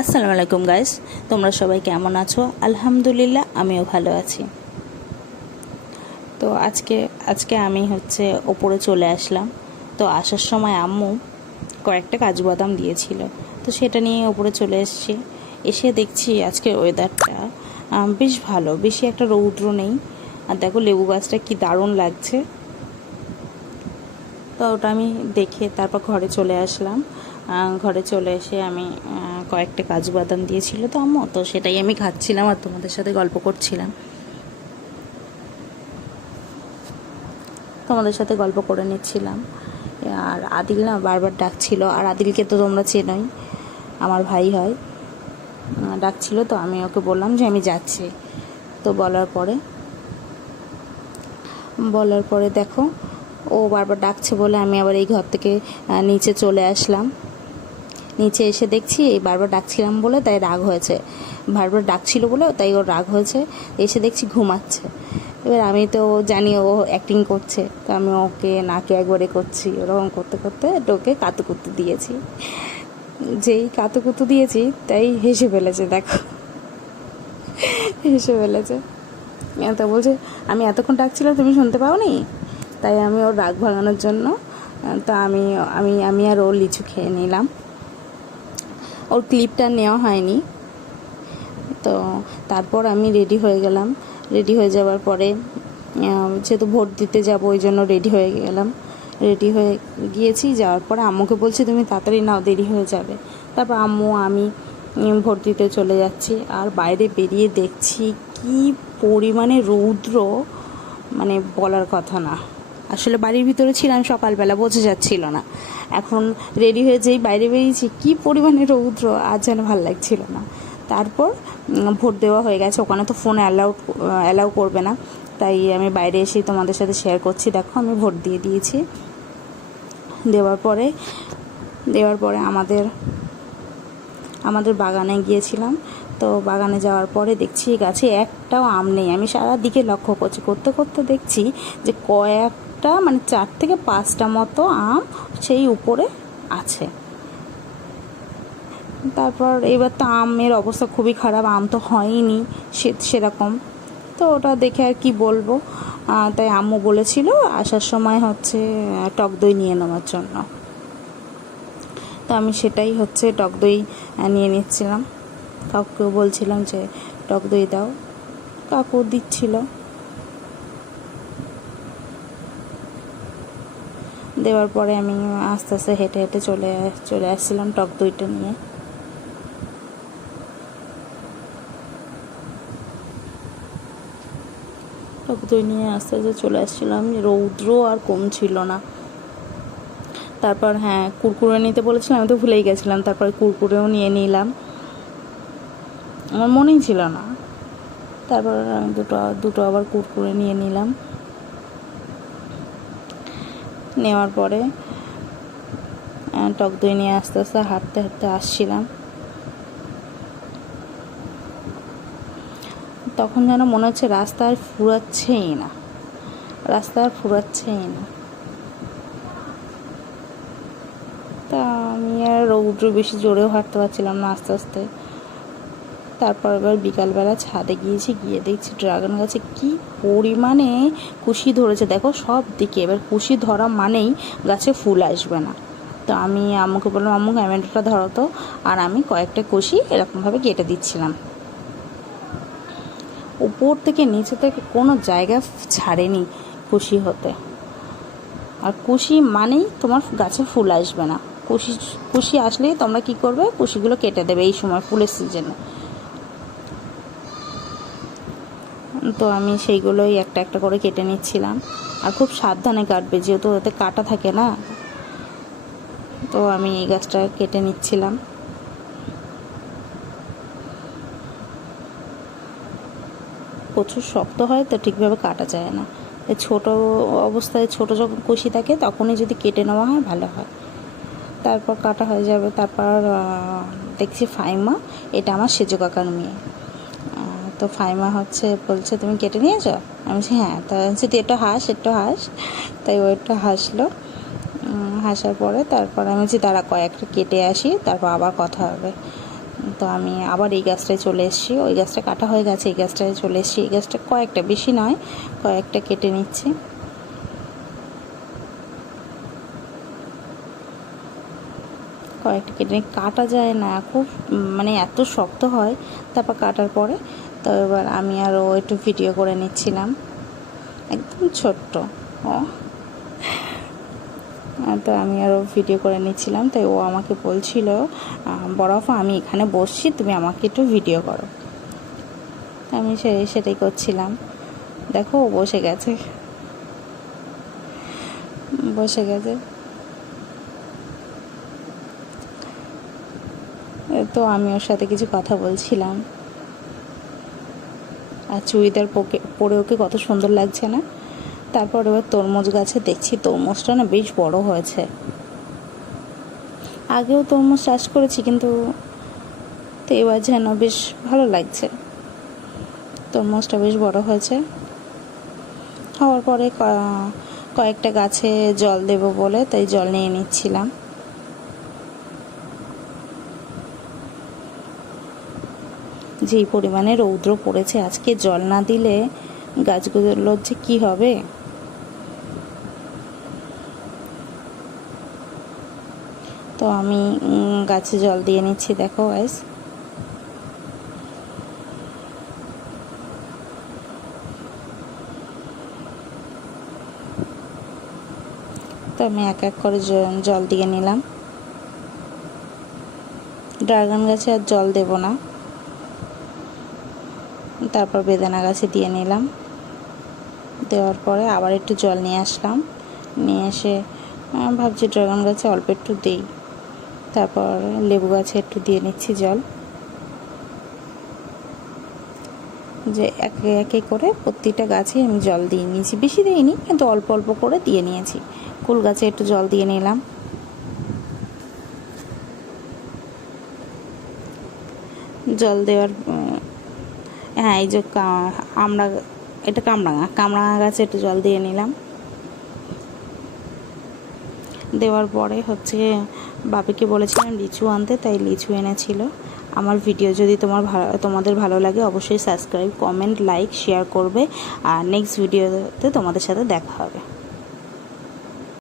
আসসালামু আলাইকুম গাইস, তোমরা সবাই কেমন আছো? আলহামদুলিল্লাহ, আমিও ভালো আছি। তো আজকে আমি ওপরে চলে আসলাম। তো আসার সময় আম্মু কয়েকটা কাজু বাদাম দিয়েছিল, তো সেটা নিয়ে ওপরে চলে এসেছি। এসে দেখছি আজকে ওয়েদারটা বেশ ভালো, বেশি একটা রৌদ্র নেই। আর দেখো লেবু গাছটা কি দারুণ লাগছে। তো ওটা আমি দেখে তারপর ঘরে চলে আসলাম। ঘরে চলে এসে আমি কয়েকটা কাজু বাদাম দিয়েছিল তো আম্মু, তো সেটাই আমি খাচ্ছিলাম আর তোমাদের সাথে গল্প করছিলাম। তোমাদের সাথে গল্প করে নিচ্ছিলাম। আর আদিল না বারবার ডাকছিল, আর আদিলকে তো তোমরা চেনোই, আমার ভাই হয়। ডাকছিল, তো আমি ওকে বললাম যে আমি যাচ্ছি। তো বলার পরে দেখো ও বারবার ডাকছে বলে আমি আবার এই ঘর থেকে নিচে চলে আসলাম। নিচে এসে দেখছি বারবার ডাকছিলাম বলে তাই রাগ হয়েছে, বারবার ডাকছিল বলে তাই ওর রাগ হয়েছে। এসে দেখছি ঘুমাচ্ছে। এবার আমি তো জানি ও অ্যাক্টিং করছে, তো আমি ওকে নাকে একবারে করছি, ওরকম করতে করতে ওকে কাতুকুতু দিয়েছি। যেই কাতুকুতু দিয়েছি তাই হেসে ফেলেছে, দেখো হেসে ফেলেছে। তো বলছে আমি এতক্ষণ ডাকছিলাম তুমি শুনতে পাওনি। তাই আমি ওর রাগ ভাঙানোর জন্য তো আমি আমি আমি আর ওর লিচু খেয়ে নিলাম। ওর ক্লিপটা নেওয়া হয়নি। তো তারপর আমি রেডি হয়ে গেলাম। রেডি হয়ে যাওয়ার পরে যেহেতু ভোট দিতে যাব ওই জন্য রেডি হয়ে গেলাম। রেডি হয়ে গিয়েছি, যাওয়ার পরে আম্মুকে বলছি তুমি তাড়াতাড়ি নাও, দেরি হয়ে যাবে। তারপর আম্মু আমি ভোট দিতে চলে যাচ্ছি। আর বাইরে বেরিয়ে দেখছি কি পরিমাণে রৌদ্র, মানে বলার কথা না। আসলে বাড়ির ভিতরে ছিলাম সকালবেলা, বোঝা যাচ্ছিল না। এখন রেডি হয়ে যেই বাইরে বেরিয়েছি কি পরিমাণে রৌদ্র, আর যেন ভালো লাগছিল না। তারপর ভোট দেওয়া হয়ে গেছে, ওখানে তো ফোন অ্যালাউ করবে না, তাই আমি বাইরে এসেই তোমাদের সাথে শেয়ার করছি। দেখো আমি ভোট দিয়ে দিয়েছি। দেওয়ার পরে আমাদের বাগানে গিয়েছিলাম। তো বাগানে যাওয়ার পরে দেখছি গাছে একটাও আম নেই। আমি সারা দিকে লক্ষ্য করতে করতে দেখছি যে কয়েকটা, মানে 4 থেকে 5টা মতো আম সেই উপরে আছে। তারপর এবার তো আমের অবস্থা খুবই খারাপ, আম তো হয়নি সেরকম। তো ওটা দেখে আর কি বলবো। তাই আম্মু বলেছিল আসার সময় টক দই নিয়ে নেওয়ার জন্য। তো আমি সেটাই টক দই নিয়ে নিচ্ছিলাম। কাকুকেও বলছিলাম যে টক দই দাও, কাকু দিচ্ছিল। দেওয়ার পরে আমি আস্তে আস্তে হেঁটে হেঁটে চলে আসছিলাম টক দইটা নিয়ে। টক দই নিয়ে আস্তে আস্তে চলে আসছিলাম, রৌদ্র আর কমছিল না। তারপর হ্যাঁ, কুরকুরে নিতে বলেছিলাম, আমি তো ভুলেই গেছিলাম। তারপর কুরকুরেও নিয়ে নিলাম, আমার মনেই ছিল না। তারপর আমি দুটো আবার কুরকুরে নিয়ে নিলাম। নেওয়ার পরে টক দই নিয়ে আস্তে আস্তে হাঁটতে হাঁটতে আসছিলাম। তখন যেন মনে হচ্ছে রাস্তা আর ফুরাচ্ছেই না। তা আমি আর রৌদ্র বেশি জোরেও হাঁটতে পারছিলাম না, আস্তে আস্তে। তারপর এবার বিকালবেলা ছাদে গিয়েছি, গিয়ে দেখছি ড্রাগন গাছে কি পরিমাণে কুশি ধরেছে, দেখো সব দিকে। এবার কুশি ধরা মানেই গাছে ফুল আসবে না। তো আমি আম্মুকে বললাম আম্মু ক্যামেরাটা ধরো তো, আর আমি কয়েকটা কুশি এরকমভাবে কেটে দিচ্ছিলাম। উপর থেকে নিচে থেকে কোনো জায়গা ছাড়েনি কুশি হতে। আর কুশি মানেই তোমার গাছে ফুল আসবে না। কুশি আসলেই তোমরা কি করবে, কুশিগুলো কেটে দেবে এই সময় ফুলের সিজনে। তো আমি সেইগুলোই একটা একটা করে কেটে নিচ্ছিলাম। আর খুব সাবধানে কাটবে, যেহেতু ওতে কাটা থাকে না। তো আমি এই গাছটা কেটে নিচ্ছিলাম। প্রচুর শক্ত হয়, তো ঠিকভাবে কাটা যায় না। ছোট অবস্থায় যখন কুশি থাকে তখনই যদি কেটে নেওয়া হয় ভালো হয়, তারপর কাটা হয়ে যাবে। তারপর দেখছি ফাইমা, এটা আমার সেজো কাকার মেয়ে। তো ফাইমা বলছে তুমি কেটে নিয়েছো? আমি বলছি হ্যাঁ। তা হচ্ছে তুই একটু হাস। তাই ও একটু হাসলো। হাসার পরে তারপর আমি বলছি তারা কয়েকটা কেটে আসি, তারপর আবার কথা হবে। তো আমি আবার এই গাছটায় চলে এসেছি, ওই গাছটা কাটা হয়ে গেছে, এই গাছটায় চলে এসেছি। এই গাছটা কয়েকটা, বেশি নয়, কয়েকটা কেটে নিচ্ছি। কয়েকটা কেটে কাটা যায় না, খুব মানে এত শক্ত হয়। তারপর কাটার পরে তো এবার আমি আরও একটু ভিডিও করে নিচ্ছিলাম, একদম ছোট্ট। তো আমি আরও ভিডিও করে নিচ্ছিলাম, তাই ও আমাকে বলছিল, বরফা আমি এখানে বসছি, তুমি আমাকে একটু ভিডিও করো। আমি সেটাই করছিলাম। দেখো ও বসে গেছে। তো আমি ওর সাথে কিছু কথা বলছিলাম। আর চুড়িদার পরে ওকে কত সুন্দর লাগছে না। তারপর এবার তরমুজ গাছে দেখছি তরমুজটা না বেশ বড় হয়েছে। আগেও তরমুজ চাষ করেছি, কিন্তু তো এবার যেন বেশ ভালো লাগছে, তরমুজটা বেশ বড় হয়েছে। হওয়ার পরে কয়েকটা গাছে জল দেব বলে তাই জল নিয়ে নিচ্ছিলাম। যেই পরিমাণে রৌদ্র পড়েছে আজকে, জল না দিলে গাছগুলোর যে কী হবে। তো আমি গাছে জল দিয়ে নিচ্ছি, দেখো গাইস। তো আমি এক এক করে জল দিয়ে নিলাম। ড্রাগন গাছে আর জল দেব না। তারপর বেদানা গাছে দিয়ে নিলাম। দেওয়ার পরে আবার একটু জল নিয়ে আসলাম, নিয়ে এসে ভাবছি ড্রাগন গাছে অল্প একটু দিই। তারপর লেবু গাছে একটু দিয়ে নিচ্ছি জল। যে একে একে করে প্রতিটা গাছে আমি জল দিয়ে নিয়েছি, বেশি দিইনি, কিন্তু অল্প অল্প করে দিয়ে নিয়েছি। কুল গাছে একটু জল দিয়ে নিলাম। জল দেওয়ার হ্যাঁ, এই যে এটা কামরাঙা গাছে একটু জল দিয়ে নিলাম। দেওয়ার পরে হচ্ছে বাপিকে বলেছিলাম লিচু আনতে, তাই লিচু এনেছিল। আমার ভিডিও যদি তোমাদের ভালো লাগে অবশ্যই সাবস্ক্রাইব, কমেন্ট, লাইক, শেয়ার করবে। আর নেক্সট ভিডিওতে তোমাদের সাথে দেখা হবে।